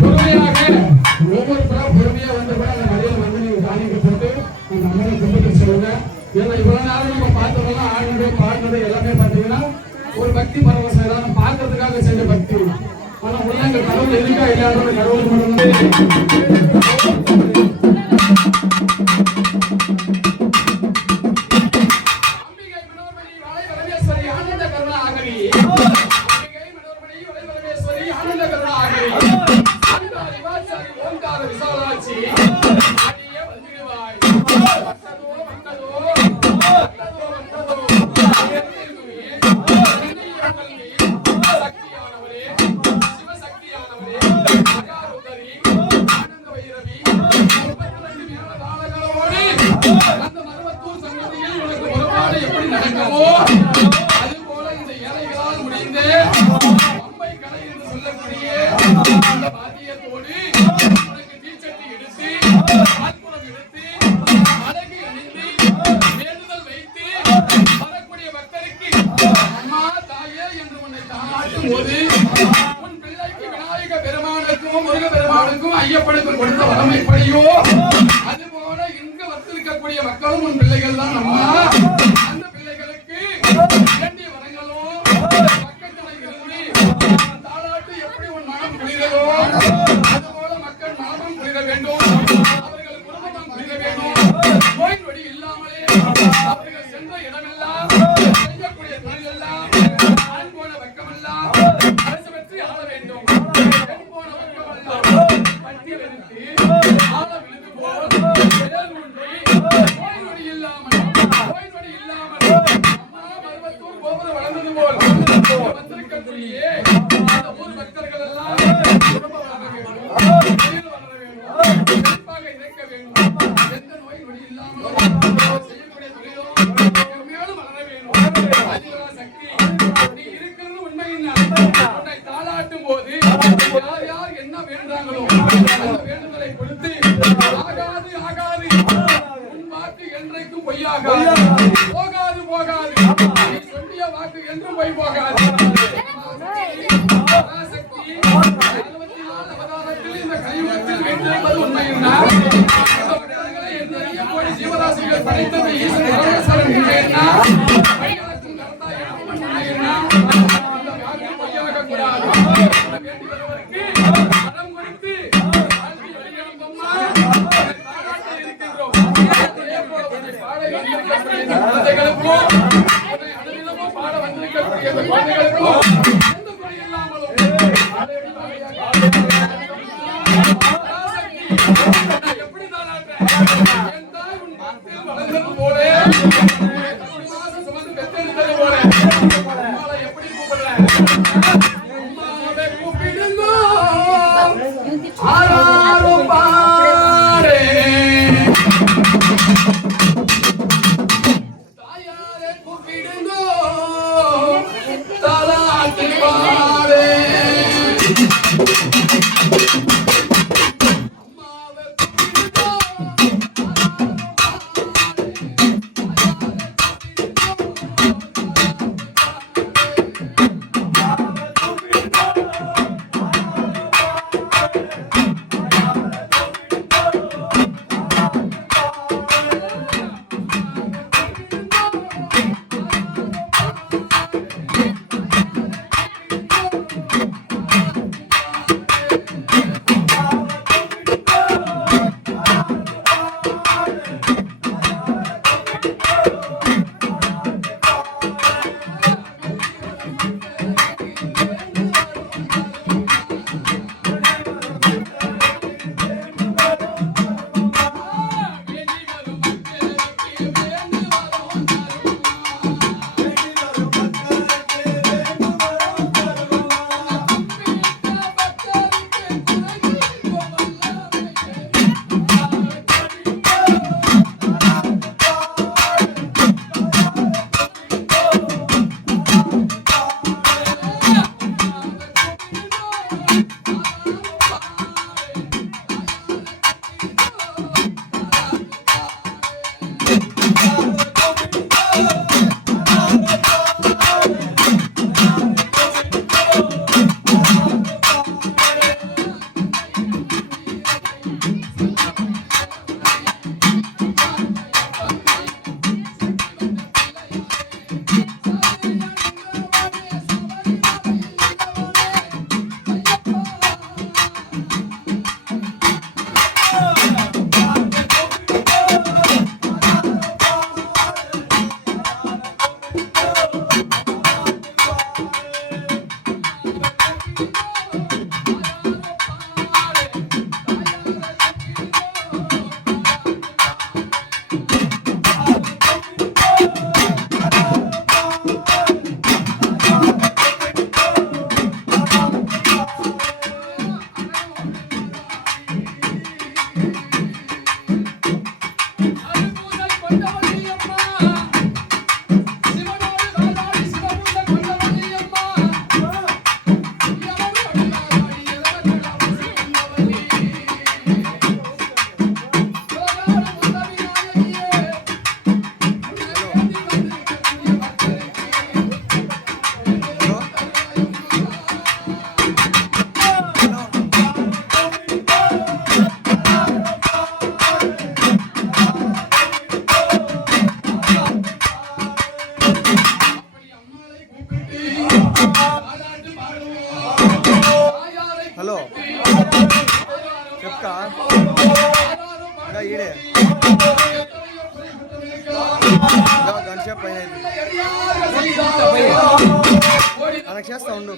பொறுமையாக ஒவ்வொருத்தரும் பொறுமையா வந்து கூட அந்த மலையில வந்து நீங்க காணிக்க போட்டு அந்த அம்மனை கும்பிட்டு சொல்லுங்க. ஏன்னா இவ்வளவு நேரம் நம்ம பார்த்ததெல்லாம் ஆடுனது பாடுனது எல்லாமே பார்த்தீங்கன்னா ஒரு பக்தி பரவசம் எல்லாம் பார்க்கறதுக்காக செஞ்ச பக்தி. ஆனா உள்ளங்க கடவுள் எதுக்கா இல்லாத கடவுள் மட்டும் ஐயப்பனுக்கு கொடுத்த வளமைப்படியோ அதுபோல இங்கு வந்திருக்கக்கூடிய மக்களும் உன் பிள்ளைகள் தான் அம்மா. அந்த பிள்ளைகளுக்கு வேண்டிய வரங்களோ பக்கத்துல இருந்து தாளாட்டு எப்படி உன் மனம் குளிரதோ அதுபோல மக்கள் மனமும் குளிர வேண்டும். அவர்கள் குடும்பம் குளிர வேண்டும். நோய் நொடி இல்லாமலே அவர்கள் சென்ற இடமெல்லாம் செய்யக்கூடிய தொழிலெல்லாம் ஆண் போன பக்கமெல்லாம் அரசு பெற்று ஆள வேண்டும். பெண் போன பக்கமெல்லாம் தாளாட்டும் போது யார் யார் என்ன வேண்டாங்களோ அந்த வேண்டுதலை கொடுத்து ஆகாது ஆகாது உன் வாக்கு என்றைக்கும் பொய்யாகாது போகாது போகாது நீ சொல்லிய வாக்கு என்றும் பொய் போகாது. சக்தி 64 அவதாரத்தில் இந்த கலியுகத்தில் வென்றிருப்பது உண்மையின்னா ஜீவராசிகள் படைத்த ஈஸ்வரன் பரமேஸ்வரன் என்றேன்னா பொய்யாக கூடாது. வேண்டி வருவதற்கு மனம் கொடுத்து பாட வந்திருக்கக்கூடிய குழந்தைகளுக்கும் எந்த குறை இல்லாமலும் எப்படி வளர்ந்தது போல சுமந்து பெற்றெடுத்தது போல எப்படி கூப்பிடுறேன் கூப்பிடுங்க ஆறாரும் பாடே தாயாரே கூப்பிடுங்க தாலாட்டு பாடே చెప్తా ఇంకా ఈడే ఇంకా గంట సేపు పైన మనకు చేస్తా ఉండు.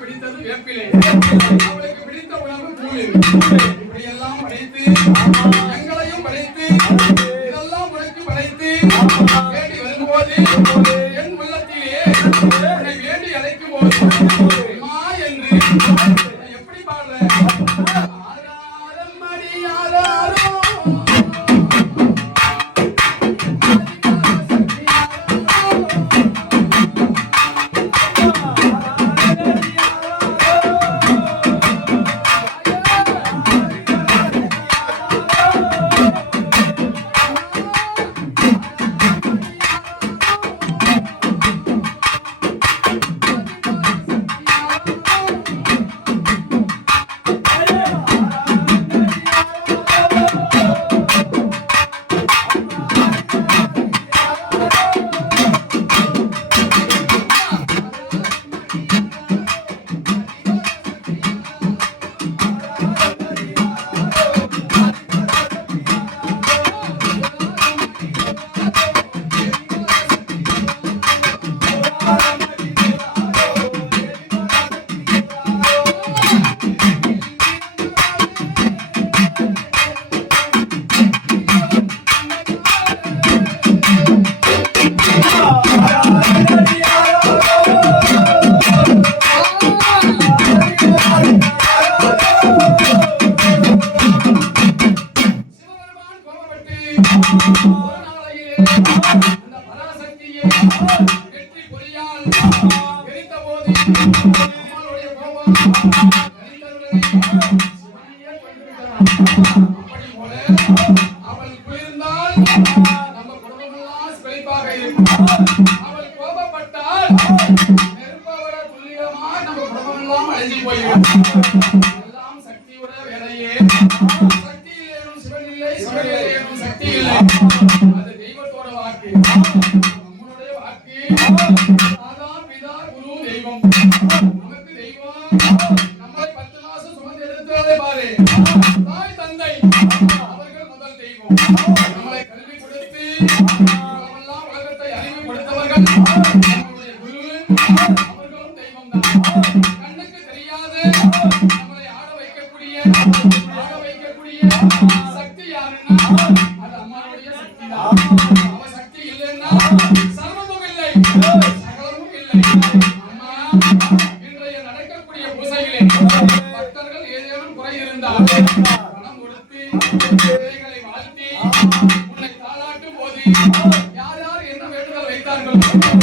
பிடித்தது வேப்பிலை, அவளுக்கு பிடித்த உணவு பூவில். இப்படியெல்லாம் படைத்து எங்களையும் படைத்து இதெல்லாம் உனக்கு படைத்து வேண்டி வரும்போது என் உள்ளத்திலே உன்னை வேண்டி அழைக்கும் போது அம்மா என்று எப்படி பாடுற? ஆராரம் அடி ஆராரோ அவள் குளிர்ந்தால் நம்ம குடும்பமெல்லாம் செழிப்பாக இருக்கும். அவள் கோபப்பட்டால் நெருப்பவட துல்லியமா நம்ம குடும்பமெல்லாம் அழிஞ்சு போயிடும். எல்லாம் சக்தியுடைய வேலையே. சக்தியில் ஏனும் சிவன் இல்லை, சிவனில் ஏனும் சக்தி இல்லை. அது தெய்வத்தோட வாக்கு, நம்மளுடைய வாக்கு. அதான் பிதா குரு தெய்வம். நமக்கு தெய்வம் நம்மளை 10 மாசம் சுமந்து எடுத்ததே பாரு. தாய் தந்தை அவர்கள் முதல் தெய்வம். நம்மளை கல்வி கொடுத்து எல்லாம் உலகத்தை அறிவுப்படுத்தவர்கள் நம்மளுடைய குரு. அவர்களும் தெய்வம் தான். கண்ணுக்கு தெரியாது நம்மளை ஆட வைக்கக்கூடிய சக்தி யாருன்னா அது அம்மாவுடைய சக்தி தான். அவ சக்தி இல்லைன்னா சர்வமும் இல்லை, சகலமும் இல்லை. அம்மா இன்றைய நடக்கக்கூடிய பூசைகளே பக்தர்கள் ஏதேனும் குறை இருந்தால் பணம் கொடுத்து இவைகளை வாழ்த்தி உன்னை தாளாட்டும் போது யார் யார் என்ன வேண்டுதல் வைத்தார்கள்